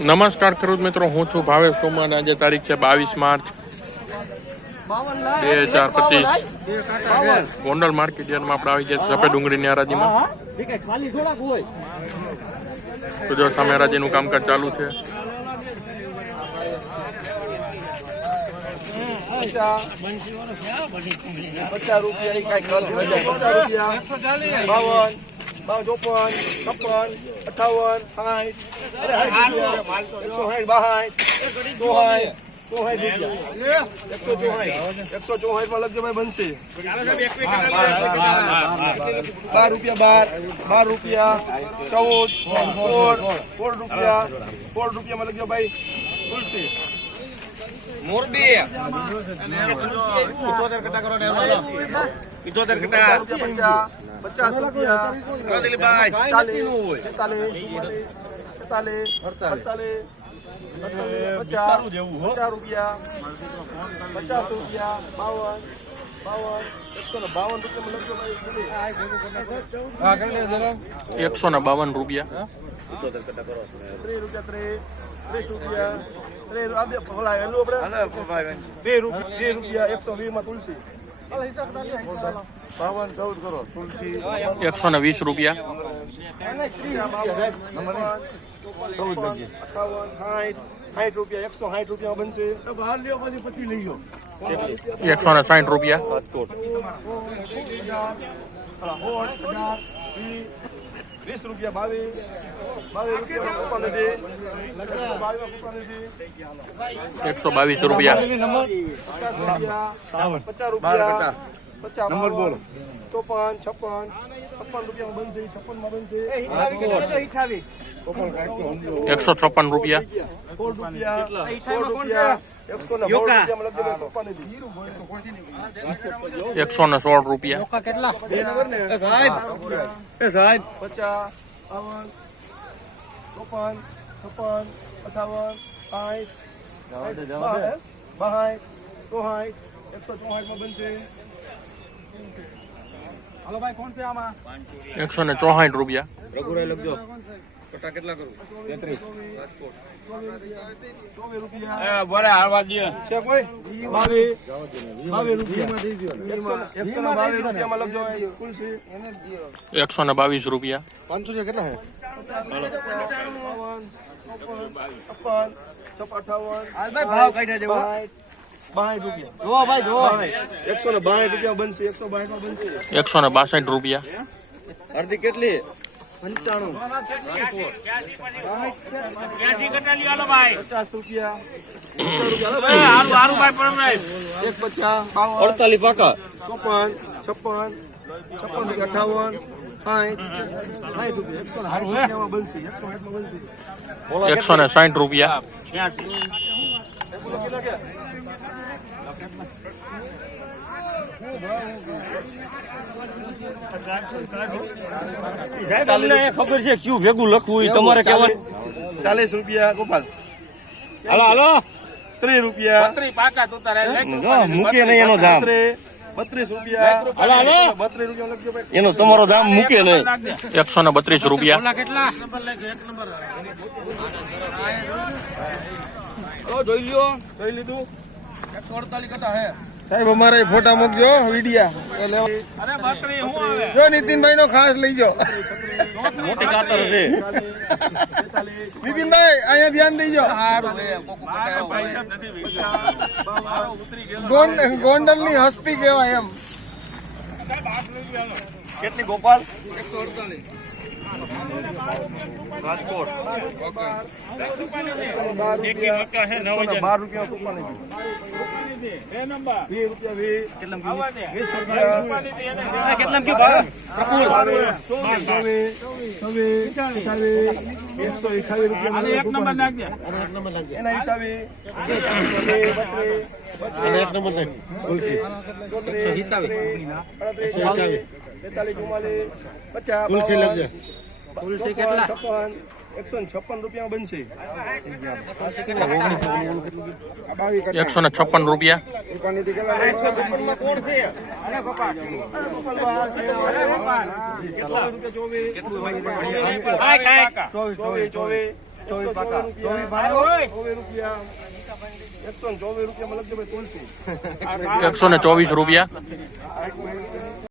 નમસ્કાર ખેડૂત મિત્રો હું છું ભાવેશ તોમર આજે તારીખ છે બાવીસ માર્ચ બે હજાર પચીસ. ગોંડલ માર્કેટ યાર્ડમાં આપણે આવી ગયા સફેદ ડુંગળીની હરાજીમાં. ખાલી થોડાક તો જો સામે હરાજીનું કામકાજ ચાલુ છે. પચાસ રૂપિયા ચોપન છપ્પન અઠાવન સાઠ એકસો સાઠ બાસાઠ ચોસાઠ ચોસાઠ રૂપિયા એકસો ચોસાઠ એકસો ચોસાઠમાં ભાઈ બનશે બાર રૂપિયા બાર બાર રૂપિયા ચૌદ સોળ સોળ રૂપિયા સોળ રૂપિયામાં લખજો ભાઈ તુલસી પચાસ રૂપિયા પચાસ રૂપિયા ચાલીસ છેતાલીસ અડતાલીસ. પચાસ રૂપિયા પચાસ રૂપિયા બાવન બાવન એકસો ને બાવન રૂપિયા. બે રૂપિયા એકસો વીસમાં તુલસી. એકસો ને વીસ રૂપિયા. ચૌદ સાઠ રૂપિયા એકસો સાઠ રૂપિયા બનશે બહાર એકસો ને સાઠ રૂપિયા. વીસ રૂપિયા બાવીસ બાવીસ એકસો બાવીસ રૂપિયા. પચાસ રૂપિયા પચાસ રૂપિયા પચાસ નંબર બોલો. ચોપન છપ્પન છપ્પન રૂપિયામાં બનશે છપ્પનમાં બનશે. એકસો છપ્પન રૂપિયા. સોળ રૂપિયા સોળ રૂપિયા એકસો ને સોળ રૂપિયા. સાહેબ. પચાસ ચોપન છપ્પન અઠાવન સાઠ બાસાઠ ચોસાઠ એકસો ચોસાઠમાં બનશે. હાલો ભાઈ કોણ છે આમાં? એકસો ને ચોસાઠ રૂપિયા. ચોવીસ રૂપિયા. છે કોઈ? બાવીસ બાવીસ રૂપિયા. એકસો ને બાવીસ રૂપિયામાં લખજો ભાઈ તુલસી. એકસો ને બાવીસ રૂપિયા. પાંચસો કેટલા અઠાવન ભાવ કઈ બાસઠ રૂપિયા. જો ભાઈ જો એકસો ને બાસઠ રૂપિયા બનશે એકસો બાસઠમાં બનશે. એકસો ને બાસઠ રૂપિયા. અડધી કેટલી? પંચાણું. પચાસ રૂપિયા. એક પચાસ અડતાલીસ પાકા. ચોપન છપ્પન છપ્પન રૂપિયા અઠાવન એકસો ને સાઠ રૂપિયા. સાહેબ અમને ખબર છે ક્યુ ભેગું લખવું એ તમારે કહેવાનું. ચાલીસ રૂપિયા ગોપાલ. હાલો હાલો. ત્રીસ રૂપિયા. મૂકે નહીં એનો ધામ બત્રીસ બત્રીસ રૂપિયા. હાલો હાલો. બત્રીસ રૂપિયા લખજો એનો તમારો દામ મૂકે નહીં. એકસો ને બત્રીસ રૂપિયા. જોઈ લ્યો. જોઈ લીધું? સાહેબ અમારે ફોટા મૂકજો વિડિયા. જો નીતિનભાઈ નો ખાસ લઈજો મોટી કાતર છે. નીતિનભાઈ અહીંયા ધ્યાન દેજો. ગોંડલ ગોંડલની હસ્તી કેવાય એમ. કેટલી ગોપાલ? રાજકોટ બાર રૂપિયા કૂપન વીસ રૂપિયા વીસ વીસ રૂપિયા કેટલા કયું ભાવ પ્રફુલ ચોવીસ, ચોવીસ, ચોવીસ, અઠાવીસ, એકસો એકાવીસ રૂપિયા એક નંબર નાખજે એના એકાવીસ, બત્રીસ, બત્રીસ, ચોત્રીસ, અડત્રીસ, ચાલીસ, તેતાલીસ, ચુમ્માલીસ, પચાસ, તુલસી કેટલા? છપ્પન, એકસો ને છપ્પન રૂપિયા બનશે. એકસો ને છપ્પન રૂપિયા? ચોવીસ. ચોવીસ ચોવીસ રૂપિયા. એકસો ચોવીસ રૂપિયામાં લખજો ભાઈ એકસો ને ચોવીસ રૂપિયા.